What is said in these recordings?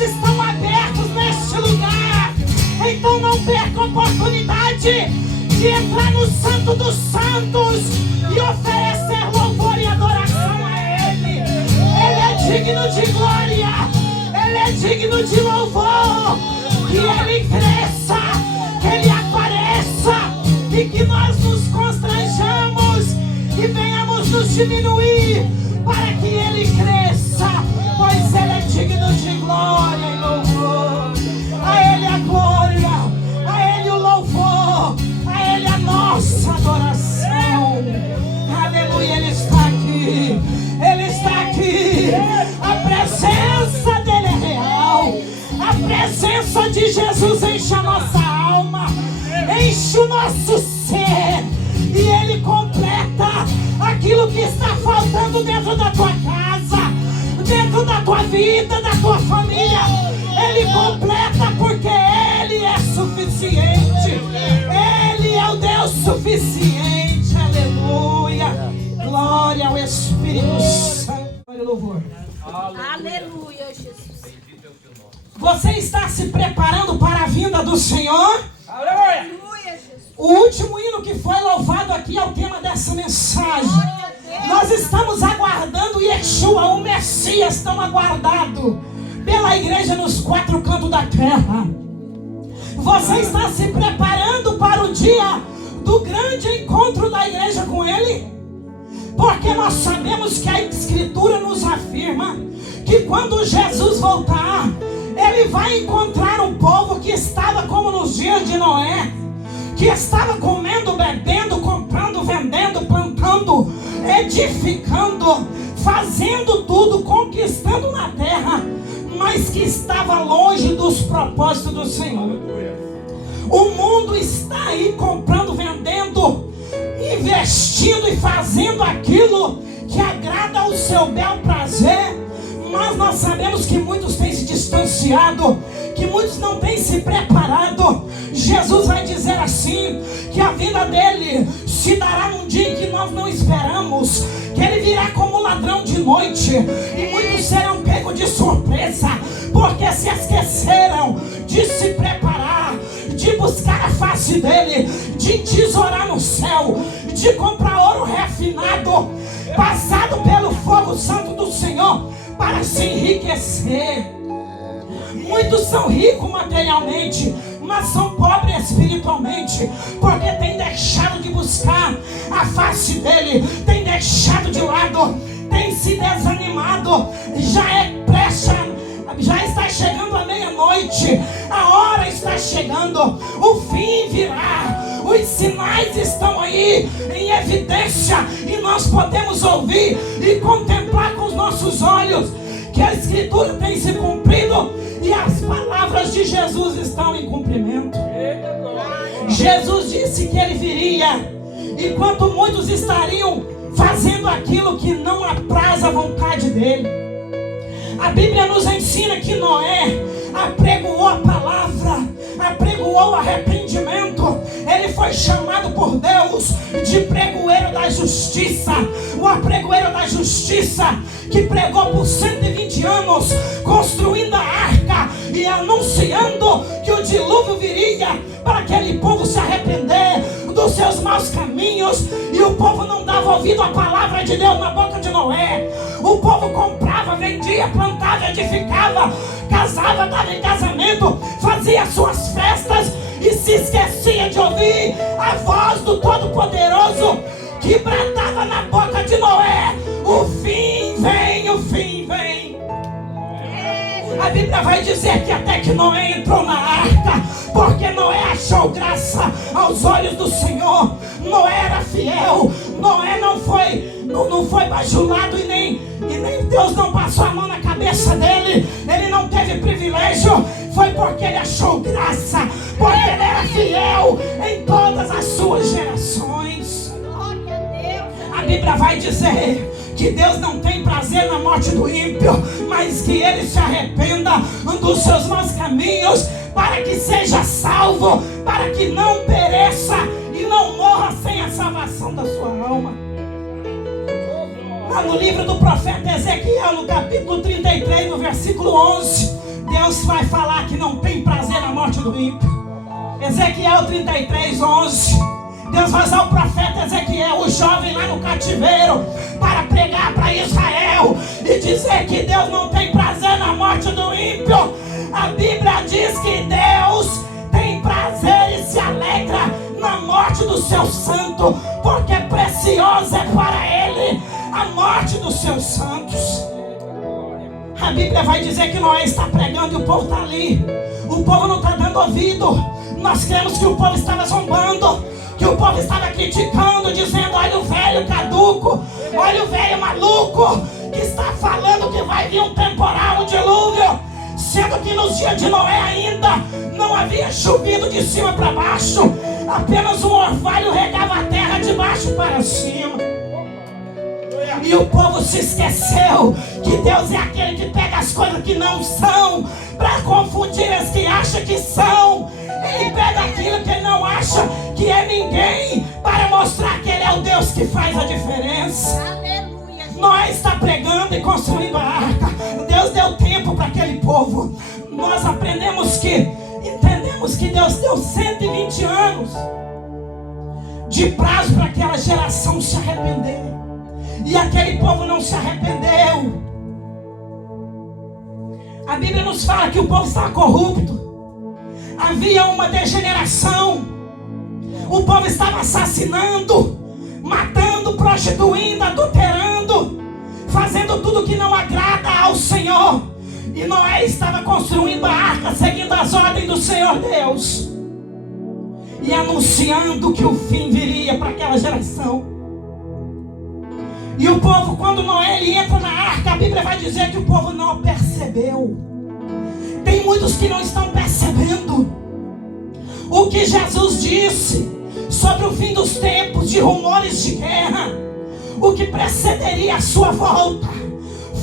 céus estão abertos neste lugar. Então não perca a oportunidade de entrar no Santo dos Santos e oferecer louvor e adoração a Ele. Ele é digno de glória, Ele é digno de louvor. Que Ele cresça, que Ele apareça e que nós nos constranjamos e venhamos nos diminuir para que Ele cresça, pois Ele é digno de glória e louvor. A Ele a glória, a Ele o louvor, a Ele a nossa adoração. Aleluia, Ele está aqui, Ele está aqui. A presença dEle é real. A presença de Jesus enche a nossa alma, enche o nosso ser, e Ele completa aquilo que está faltando dentro da tua casa, dentro da tua vida, da tua família. Ele completa porque Ele é suficiente. Ele é o Deus suficiente. Aleluia. Glória ao Espírito Santo. Glória e louvor. Aleluia, Jesus. Você está se preparando para a vinda do Senhor? Aleluia, Jesus. O último hino que foi louvado aqui é o tema dessa mensagem. Nós estamos aguardando Yeshua, o Messias, tão aguardado pela igreja nos quatro cantos da terra. Você está se preparando para o dia do grande encontro da igreja com Ele? Porque nós sabemos que a Escritura nos afirma que quando Jesus voltar, Ele vai encontrar um povo que estava como nos dias de Noé, que estava comendo, bebendo, comprando, vendendo, plantando, edificando, fazendo tudo, conquistando na terra, mas que estava longe dos propósitos do Senhor. O mundo está aí comprando, vendendo, investindo e fazendo aquilo que agrada ao seu bel prazer, mas nós sabemos que muitos têm se distanciado, que muitos não têm se preparado. Jesus vai dizer assim, que a vinda dele se dará num dia em que nós não esperamos, que ele virá como ladrão de noite, e muitos serão pegos de surpresa, porque se esqueceram de se preparar, de buscar a face dele, de tesourar no céu, de comprar ouro refinado, passado pelo fogo santo do Senhor, para se enriquecer. Muitos são ricos materialmente, mas são pobres espiritualmente, porque têm deixado de buscar a face dele, têm deixado de lado, têm se desanimado. Já está chegando a meia-noite, a hora está chegando, o fim virá, os sinais estão aí em evidência, e nós podemos ouvir e contemplar com os nossos olhos que a Escritura tem se cumprido e as palavras de Jesus estão em cumprimento. Jesus disse que ele viria, enquanto muitos estariam fazendo aquilo que não apraz a vontade dele. A Bíblia nos ensina que Noé apregoou a palavra, apregoou o arrependimento. Ele foi chamado por Deus de pregoeiro da justiça. O apregoeiro da justiça que pregou por 120 anos, construindo a arca e anunciando que o dilúvio viria para aquele povo se arrepender dos seus maus caminhos. E o povo não dava ouvido à palavra de Deus na boca de Noé. O povo comprava, vendia, plantava, edificava, casava, dava em casamento, fazia suas festas e se esquecia de ouvir a voz do Todo-Poderoso que bradava na boca de Noé: o fim vem, o fim vem. A Bíblia vai dizer que até que Noé entrou na arca, porque Noé achou graça aos olhos do Senhor. Noé era fiel, Noé não foi bajulado, e nem Deus não passou a mão na cabeça dele. Ele não teve privilégio, foi porque ele achou graça, porque ele era fiel em todas as suas gerações. A Bíblia vai dizer que Deus não tem prazer na morte do ímpio, mas que ele se arrependa dos seus maus caminhos, para que seja salvo, para que não pereça e não morra sem a salvação da sua alma. Lá no livro do profeta Ezequiel, no capítulo 33, no versículo 11, Deus vai falar que não tem prazer na morte do ímpio. Ezequiel 33:11. Deus vai usar o profeta Ezequiel, o jovem lá no cativeiro, para pregar para Israel e dizer que Deus não tem prazer na morte do ímpio. A Bíblia diz que Deus tem prazer e se alegra na morte do seu santo, porque preciosa é para Ele a morte dos seus santos. A Bíblia vai dizer que Noé está pregando e o povo está ali. O povo não está dando ouvido. Nós cremos que o povo estava zombando, que o povo estava criticando, dizendo: olha o velho caduco, olha o velho maluco, que está falando que vai vir um temporal, um dilúvio, sendo que nos dias de Noé ainda não havia chovido de cima para baixo, apenas um orvalho regava a terra de baixo para cima. E o povo se esqueceu que Deus é aquele que pega as coisas que não são para confundir as que acham que são. Ele pega aquilo que ele não acha que é ninguém para mostrar que Ele é o Deus que faz a diferença. Aleluia. Noé está pregando e construindo a arca. Deus deu tempo para aquele povo. Nós entendemos que Deus deu 120 anos de prazo para aquela geração se arrepender. E aquele povo não se arrependeu. A Bíblia nos fala que o povo estava corrupto. Havia uma degeneração. O povo estava assassinando, matando, prostituindo, adulterando, fazendo tudo que não agrada ao Senhor. E Noé estava construindo a arca, seguindo as ordens do Senhor Deus e anunciando que o fim viria para aquela geração. E o povo, quando Noé ele entra na arca, a Bíblia vai dizer que o povo não percebeu. Tem muitos que não estão percebendo o que Jesus disse sobre o fim dos tempos, de rumores de guerra, o que precederia a sua volta: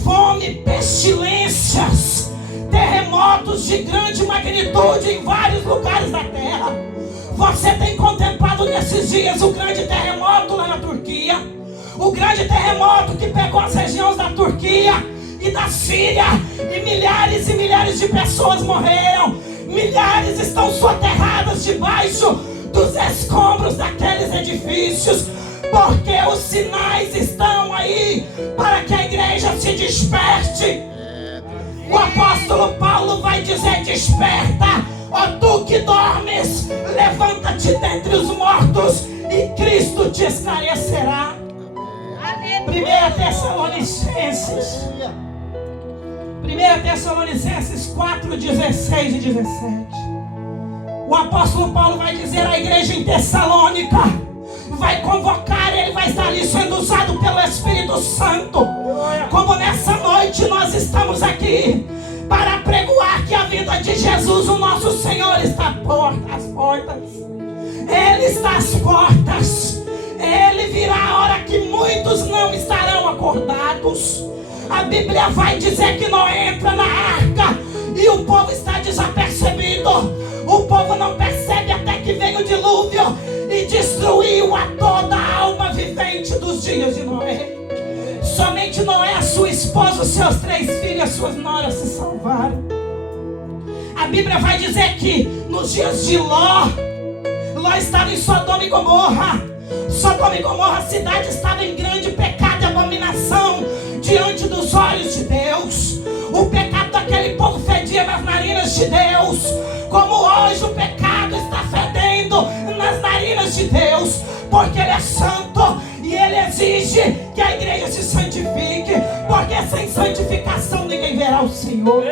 fome, pestilências, terremotos de grande magnitude em vários lugares da terra. Você tem contemplado nesses dias o grande terremoto lá na Turquia, o grande terremoto que pegou as regiões da Turquia e da Síria, e milhares de pessoas morreram. Milhares estão soterradas debaixo dos escombros daqueles edifícios, porque os sinais estão aí para que a igreja se desperte. O apóstolo Paulo vai dizer: desperta, ó tu que dormes, levanta-te dentre os mortos e Cristo te esclarecerá. 1 Tessalonicenses 4, 16 e 17. O apóstolo Paulo vai dizer à igreja em Tessalônica, vai convocar, ele vai estar ali sendo usado pelo Espírito Santo. Como nessa noite nós estamos aqui para pregoar que a vida de Jesus, o nosso Senhor, está às portas. Ele está às portas. Ele virá a hora que muitos não estarão acordados. A Bíblia vai dizer que Noé entra na arca e o povo está desapercebido. O povo não percebe até que veio o dilúvio e destruiu a toda a alma vivente dos dias de Noé. Somente Noé, a sua esposa, os seus 3 filhos, as suas noras se salvaram. A Bíblia vai dizer que nos dias de Ló estava em Sodoma e Gomorra. Sodoma e Gomorra, a cidade estava em grande pecado e abominação diante dos olhos de Deus. O pecado daquele povo fedia nas narinas de Deus, como hoje o pecado está fedendo nas narinas de Deus, porque Ele é santo e Ele exige que a igreja se santifique, porque sem santificação ninguém verá o Senhor.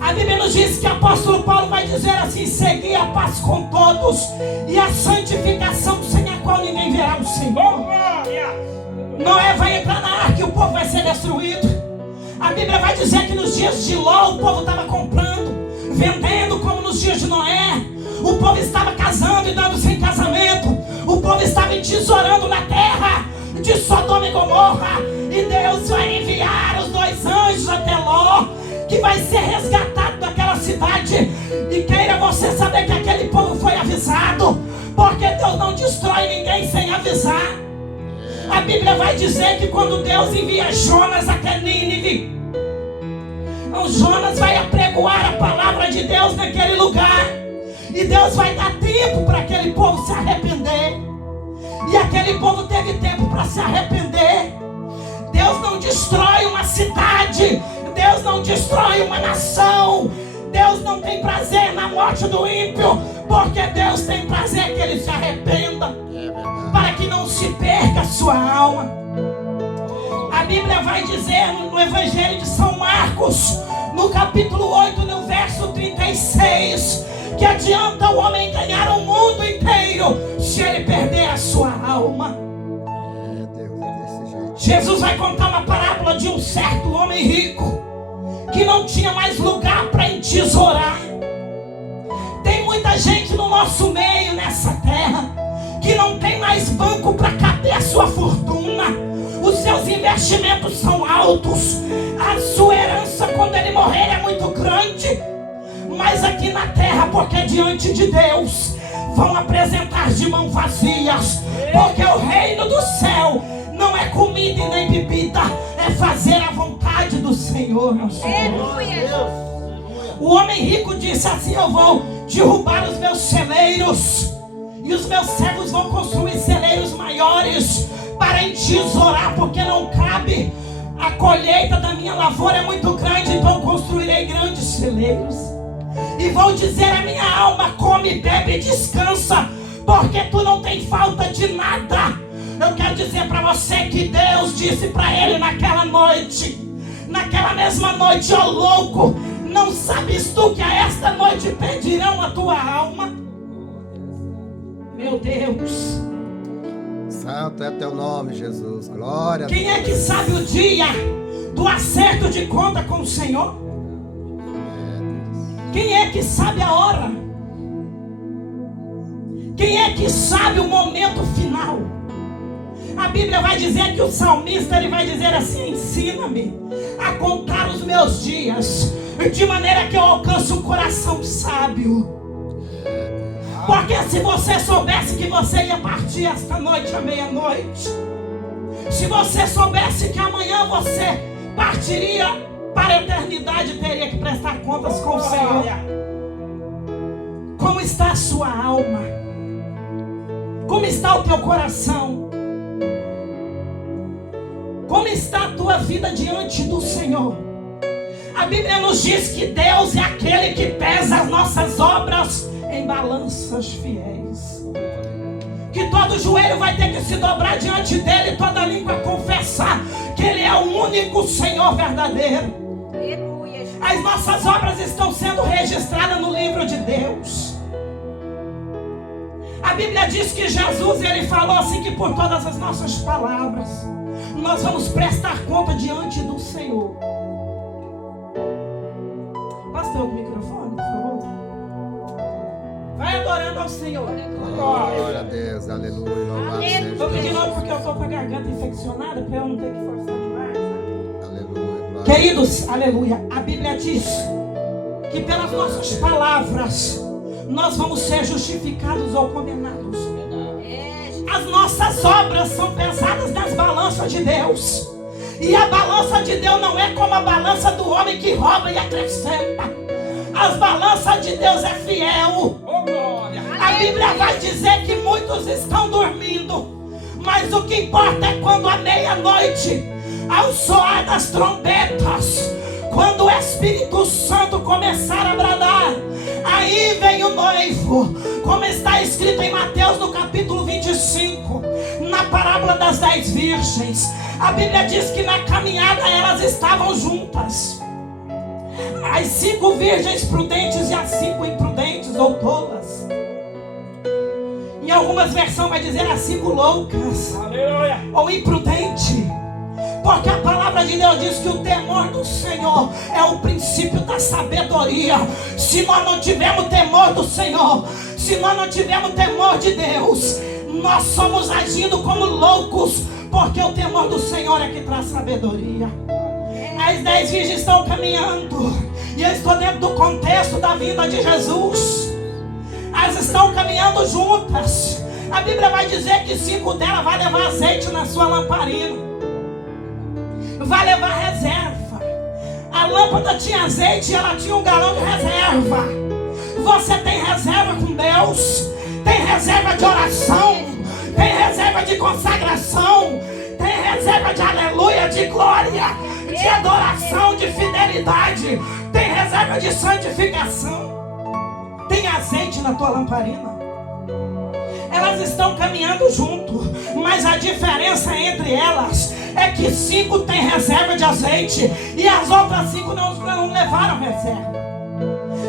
A Bíblia nos diz que o apóstolo Paulo vai dizer assim: segui a paz com todos e a santificação sem a qual ninguém verá o Senhor. Noé vai entrar na arca e o povo vai ser destruído. A Bíblia vai dizer que nos dias de Ló o povo estava comprando, vendendo, como nos dias de Noé. O povo estava casando e dando-se em casamento. O povo estava entesourando na terra de Sodoma e Gomorra. E Deus vai enviar os 2 anjos até Ló, que vai ser resgatado daquela cidade. E queira você saber que aquele povo foi avisado, porque Deus não destrói ninguém sem avisar. A Bíblia vai dizer que quando Deus envia Jonas até Nínive, Jonas vai de Deus naquele lugar. E Deus vai dar tempo para aquele povo se arrepender. E aquele povo teve tempo para se arrepender. Deus não destrói uma cidade. Deus não destrói uma nação. Deus não tem prazer na morte do ímpio, porque Deus tem prazer que ele se arrependa, para que não se perca a sua alma. A Bíblia vai dizer no Evangelho de São Marcos, no capítulo 8, no verso 36, que adianta o homem ganhar o mundo inteiro se ele perder a sua alma. Jesus vai contar uma parábola de um certo homem rico que não tinha mais lugar para entesourar. Tem muita gente no nosso meio, nessa terra, que não tem mais banco para caber a sua fortuna. Os seus investimentos são altos. A sua herança, quando ele morrer, é muito grande. Mas aqui na terra, porque diante de Deus vão apresentar de mãos vazias, porque o reino do céu não é comida e nem bebida, é fazer a vontade do Senhor, meu Senhor. O homem rico disse assim: eu vou derrubar os meus celeiros, e os meus servos vão construir celeiros maiores para entesourar, porque não cabe. A colheita da minha lavoura é muito grande, então construirei grandes celeiros. E vou dizer à minha alma: come, bebe e descansa, porque tu não tem falta de nada. Eu quero dizer para você que Deus disse para ele naquela noite, naquela mesma noite: ó louco, não sabes tu que a esta noite pedirão a tua alma? Meu Deus, santo é teu nome, Jesus. Glória a Deus. Quem é que sabe o dia do acerto de conta com o Senhor? Quem é que sabe a hora? Quem é que sabe o momento final? A Bíblia vai dizer que o salmista, ele vai dizer assim: ensina-me a contar os meus dias, de maneira que eu alcance um coração sábio. Porque se você soubesse que você ia partir esta noite à meia-noite, se você soubesse que amanhã você partiria para a eternidade, teria que prestar contas com o Senhor. Como está a sua alma? Como está o teu coração? Como está a tua vida diante do Senhor? A Bíblia nos diz que Deus é aquele que pesa as nossas obras em balanças fiéis. Que todo joelho vai ter que se dobrar diante dele, toda língua confessar que ele é o único Senhor verdadeiro. As nossas obras estão sendo registradas no livro de Deus. A Bíblia diz que Jesus, ele falou assim, que por todas as nossas palavras nós vamos prestar conta diante do Senhor. Posso ter o microfone, por favor? Vai adorando ao Senhor. Glória a Deus, aleluia. Louvado seja Vou pedir Deus. novo porque eu estou com a garganta infeccionada, para eu não ter que forçar demais. Aleluia. Glória. Queridos, aleluia, a Bíblia diz que pelas nossas palavras nós vamos ser justificados ou condenados. As nossas obras são pesadas nas balanças de Deus. E a balança de Deus não é como a balança do homem que rouba e acrescenta. As balanças de Deus é fiel. A Bíblia vai dizer que muitos estão dormindo, mas o que importa é quando à meia-noite, ao soar das trombetas, quando o Espírito Santo começar a bradar, aí vem o noivo, como está escrito em Mateus no capítulo 25, na parábola das 10 virgens. A Bíblia diz que na caminhada elas estavam juntas, as 5 virgens prudentes e as 5 imprudentes ou tolas. Em algumas versões vai dizer as 5 loucas. Aleluia. Ou imprudente. Porque a palavra de Deus diz que o temor do Senhor é o princípio da sabedoria. Se nós não tivermos temor do Senhor, se nós não tivermos temor de Deus, nós somos agindo como loucos, porque o temor do Senhor é que traz sabedoria. As 10 virgens estão caminhando, e eu estou dentro do contexto da vinda de Jesus. Elas estão caminhando juntas. A Bíblia vai dizer que 5 delas vai levar azeite na sua lamparina, vai levar reserva. A lâmpada tinha azeite e ela tinha um galão de reserva. Você tem reserva com Deus? Tem reserva de oração? Tem reserva de consagração? Tem reserva de aleluia, de glória, de adoração, de fidelidade? Tem reserva de santificação? Tem azeite na tua lamparina? Elas estão caminhando junto, mas a diferença entre elas é que 5 têm reserva de azeite e as outras 5 não levaram reserva.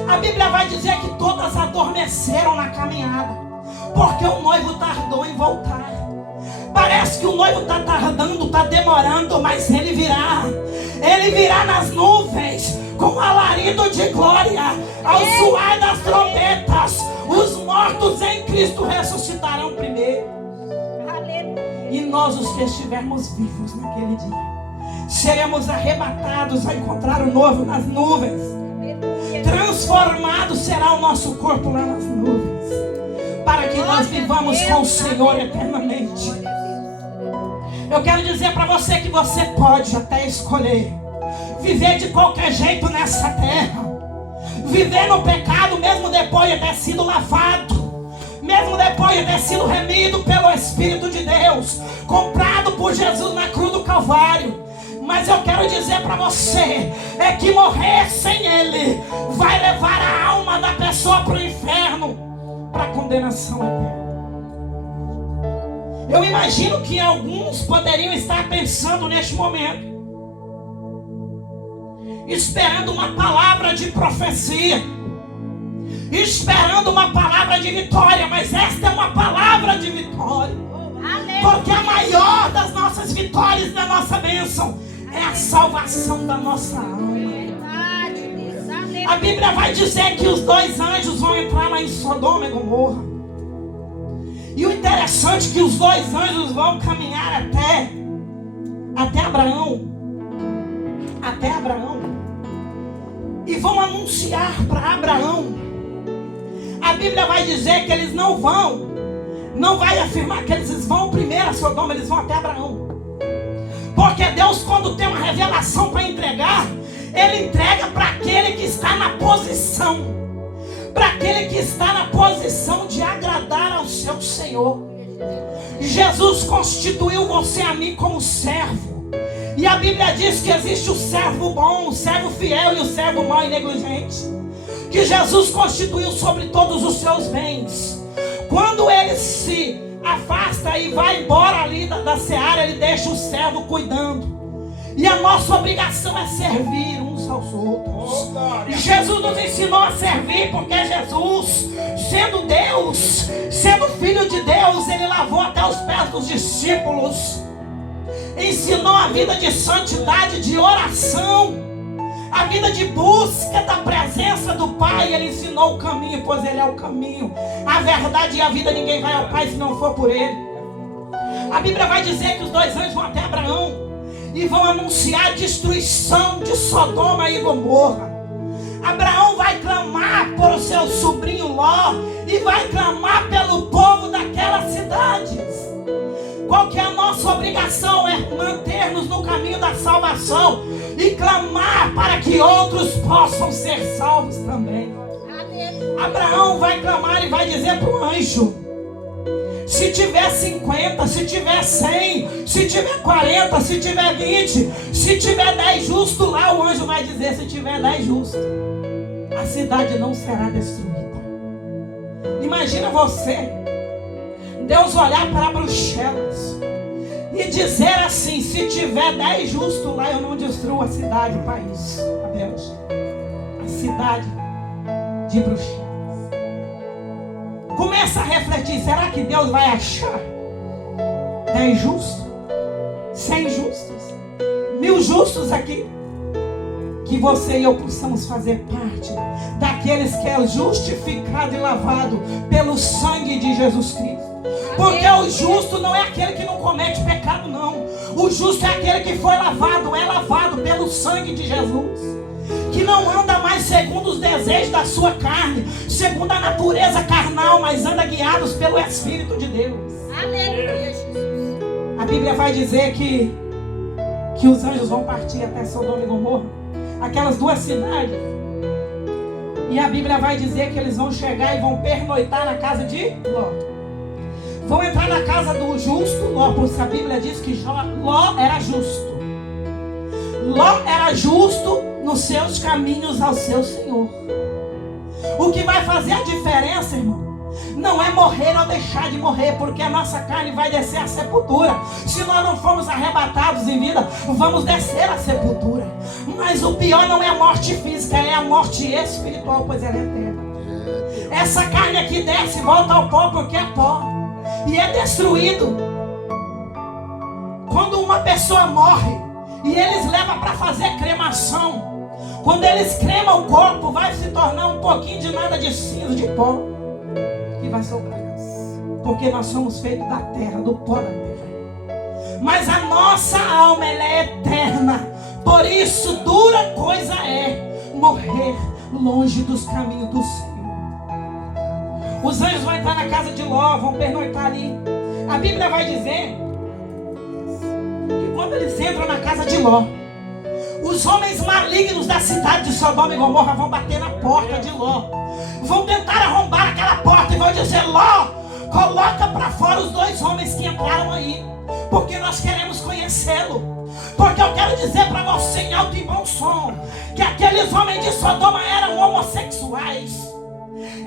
A Bíblia vai dizer que todas adormeceram na caminhada, porque o noivo tardou em voltar. Parece que o noivo está tardando, está demorando, mas ele virá. Ele virá nas nuvens, com alarido de glória, ao soar das trombetas. Os mortos em Cristo ressuscitarão primeiro. E nós, os que estivermos vivos naquele dia, seremos arrebatados a encontrar o noivo nas nuvens. Transformado será o nosso corpo lá nas nuvens, para que nós vivamos com o Senhor eternamente. Eu quero dizer para você que você pode até escolher viver de qualquer jeito nessa terra, viver no pecado mesmo depois de ter sido lavado, mesmo depois de ter sido remido pelo Espírito de Deus, comprado por Jesus na cruz do Calvário. Mas eu quero dizer para você é que morrer sem Ele vai levar a alma da pessoa para o inferno, para a condenação eterna. Eu imagino que alguns poderiam estar pensando neste momento, esperando uma palavra de profecia, esperando uma palavra de vitória, mas esta é uma palavra de vitória, porque a maior das nossas vitórias, da nossa bênção, é a salvação da nossa alma. A Bíblia vai dizer que os 2 anjos vão entrar lá em Sodoma e Gomorra. E o interessante é que os 2 anjos vão caminhar até Abraão. Até Abraão. E vão anunciar para Abraão. A Bíblia vai dizer que eles não vai afirmar que eles vão primeiro a Sodoma, eles vão até Abraão. Porque Deus, quando tem uma revelação para entregar, Ele entrega para aquele que está na posição, para aquele que está na posição de agradar ao seu Senhor. Jesus constituiu você a mim como servo. E a Bíblia diz que existe o servo bom, o servo fiel e o servo mau e negligente, que Jesus constituiu sobre todos os seus bens. Quando ele se afasta e vai embora ali da seara, ele deixa o servo cuidando. E a nossa obrigação é servir uns aos outros. Jesus nos ensinou a servir, porque Jesus, sendo Deus, sendo Filho de Deus, Ele lavou até os pés dos discípulos, ensinou a vida de santidade, de oração, a vida de busca da presença do Pai. Ele ensinou o caminho, pois Ele é o caminho, a verdade e a vida. Ninguém vai ao Pai se não for por Ele. A Bíblia vai dizer que os 2 anjos vão até Abraão e vão anunciar a destruição de Sodoma e Gomorra. Abraão vai clamar por seu sobrinho Ló e vai clamar pelo povo daquelas cidades. Qual que é a nossa obrigação? É manter-nos no caminho da salvação e clamar para que outros possam ser salvos também. Abraão vai clamar e vai dizer para o anjo: se tiver 50, se tiver 100, se tiver 40, se tiver 20, se tiver 10 justos lá, o anjo vai dizer: se tiver 10 justos, a cidade não será destruída. Imagina você, Deus olhar para Bruxelas e dizer assim: se tiver 10 justos lá, eu não destruo a cidade, o país, a Bélgica, a cidade de Bruxelas. Começa a refletir: será que Deus vai achar 10 justos, 100 justos, 1000 justos aqui? Que você e eu possamos fazer parte daqueles que é justificado e lavado pelo sangue de Jesus Cristo. Porque o justo não é aquele que não comete pecado, não. O justo é aquele que foi lavado, é lavado pelo sangue de Jesus, que não anda mais segundo os desejos da sua carne, segundo a natureza carnal, mas anda guiados pelo Espírito de Deus. Aleluia, Jesus. A Bíblia vai dizer que os anjos vão partir até Sodoma e Gomorra. aquelas duas cidades. E a Bíblia vai dizer que eles vão chegar e vão pernoitar na casa de Ló. Vão entrar na casa do justo Ló, porque a Bíblia diz que Ló era justo. Ló era justo nos seus caminhos ao seu Senhor. O que vai fazer a diferença, irmão, não é morrer ou deixar de morrer, porque a nossa carne vai descer à sepultura. Se nós não formos arrebatados em vida, vamos descer à sepultura. Mas o pior não é a morte física, é a morte espiritual, pois ela é eterna. Essa carne aqui desce e volta ao pó, porque é pó e é destruído. Quando uma pessoa morre e eles levam para fazer cremação, quando eles cremam o corpo, vai se tornar um pouquinho de nada de cinza, de pó, que vai sobrar. Porque nós somos feitos da terra, do pó da terra. Mas a nossa alma, ela é eterna. Por isso, dura coisa é morrer longe dos caminhos do Senhor. Os anjos vão entrar na casa de Ló, vão pernoitar ali. A Bíblia vai dizer que quando eles entram na casa de Ló, os homens malignos da cidade de Sodoma e Gomorra vão bater na porta de Ló. Vão tentar arrombar aquela porta e vão dizer: Ló, coloca para fora os dois homens que entraram aí, porque nós queremos conhecê-lo. Porque eu quero dizer para você em alto e bom som que aqueles homens de Sodoma eram homossexuais,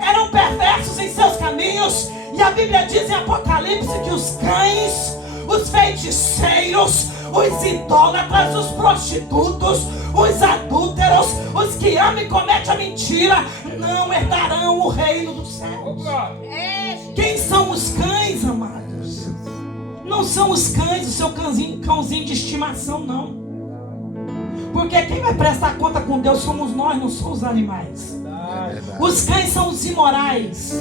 eram perversos em seus caminhos. E a Bíblia diz em Apocalipse que os cães, os feiticeiros, os idólatras, os prostitutos, os adúlteros, os que amam e cometem a mentira, não herdarão o reino dos céus. Quem são os cães, amados? Não são os cães, o seu cãozinho de estimação, não. Porque quem vai prestar conta com Deus somos nós, não são os animais. Os cães são os imorais,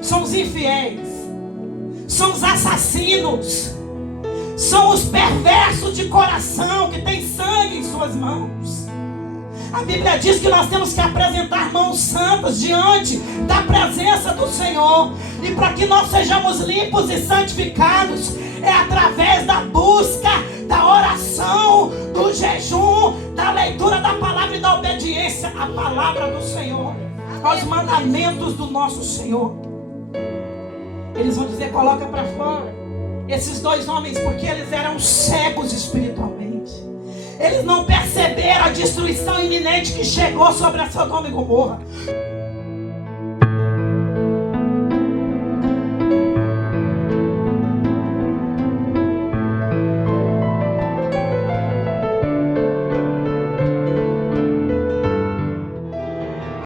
são os infiéis, são os assassinos, são os perversos de coração que têm sangue em suas mãos. A Bíblia diz que nós temos que apresentar mãos santas diante da presença do Senhor. E para que nós sejamos limpos e santificados, é através da busca, da oração, do jejum, da leitura da palavra e da obediência à palavra do Senhor, aos mandamentos do nosso Senhor. Eles vão dizer: coloca para fora esses dois homens, porque eles eram cegos espiritualmente. Eles não perceberam a destruição iminente que chegou sobre a Sodoma e Gomorra.